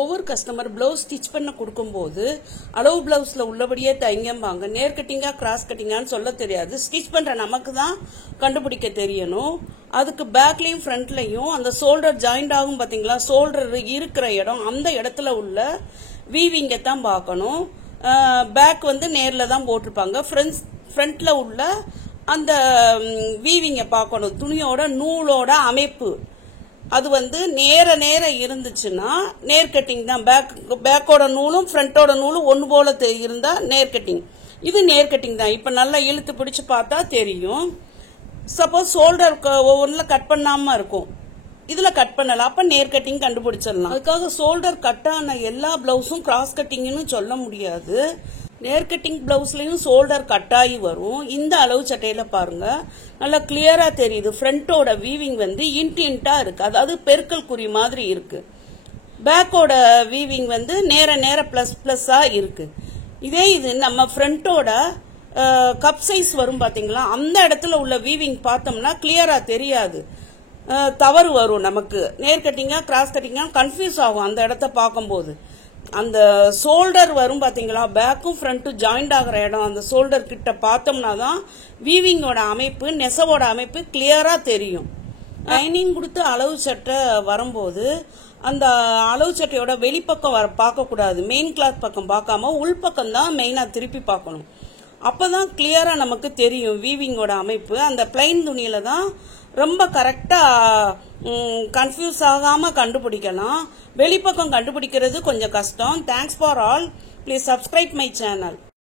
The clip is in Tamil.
ஒவ்வொரு கஸ்டமர் பிளவுஸ் ஸ்டிச் பண்ண கொடுக்கும்போது அளவு பிளவுஸ்ல உள்ளபடியே தைங்கம்பாங்க. நேர் கட்டிங்கா கிராஸ் கட்டிங்கான்னு சொல்ல தெரியாது. ஸ்டிச் பண்ற நமக்கு தான் கண்டுபிடிக்க தெரியணும். அதுக்கு பேக்லயும் ஃப்ரண்ட்லயும் அந்த ஷோல்டர் ஜாயிண்ட் ஆகும் பாத்தீங்களா, ஷோல்டர் இருக்கிற இடம், அந்த இடத்துல உள்ள வீவிங்க தான் பார்க்கணும். பேக் நேர்ல தான் போட்டிருப்பாங்க. ஃப்ரண்ட்ல உள்ள அந்த வீவிங்க பார்க்கணும். துணியோட நூலோட அமைப்பு அது நேர இருந்துச்சுன்னா நேர் கட்டிங் தான். பேக்கோட நூலும் ஃப்ரண்டோட நூலும் ஒன்று போல இருந்தா நேர் கட்டிங். இது நேர் கட்டிங் தான். இப்ப நல்லா இழுத்து பிடிச்சு பார்த்தா தெரியும். சப்போஸ் ஷோல்டர் ஒவ்வொன்றுல கட் பண்ணாம இருக்கும், இதுல கட் பண்ணல, அப்ப நேர் கட்டிங் கண்டுபிடிச்சிடலாம். அதுக்காக ஷோல்டர் கட் ஆன எல்லா பிளவுஸும் கிராஸ் கட்டிங்னு சொல்ல முடியாது. நேர் கட்டிங் பிளவுஸ்லயும் ஷோல்டர் கட் ஆகி வரும். இந்த அளவு சட்டையில பாருங்க, நல்லா கிளியரா தெரியுது. ஃப்ரண்டோட வீவிங் இன்டா இருக்கு, அதாவது பெருக்கல் குறி மாதிரி இருக்கு. பேக்கோட வீவிங் நேர பிளஸ் பிளஸ்ஸா இருக்கு. இது நம்ம ஃப்ரண்டோட கப் சைஸ் வரும் பாத்தீங்களா, அந்த இடத்துல உள்ள வீவிங் பார்த்தோம்னா கிளியரா தெரியாது, தவறு வரும். நமக்கு நேர் கட்டிங்கா கிராஸ் கட்டிங்கா கன்ஃபியூஸ் ஆகும் அந்த இடத்த பார்க்கும்போது. அந்த ஷோல்டர் வரும் பாத்தீங்களா, பேக்கும் ஃப்ரண்ட்டும் ஜாயிண்ட் ஆகிற இடம், அந்த ஷோல்டர் கிட்ட பார்த்தோம்னா தான் வீவிங்கோட அமைப்பு, நெசவோட அமைப்பு கிளியரா தெரியும். லைனிங் கொடுத்து அளவு சட்டை வரும்போது அந்த அளவு சட்டையோட வெளிப்பக்கம் பார்க்க கூடாது. மெயின் கிளாத் பக்கம் பார்க்காம உள்பக்கம் தான் மெயினா திருப்பி பார்க்கணும். அப்பதான் கிளியரா நமக்கு தெரியும் வீவிங்கோட அமைப்பு. அந்த பிளைன் துணியில தான் ரொம்ப கரெக்டா கன்ஃபியூஸ் ஆகாம கண்டுபிடிக்கலாம். வெளிப்பக்கம் கண்டுபிடிக்கிறது கொஞ்சம் கஷ்டம். Thanks for all. Please subscribe my channel.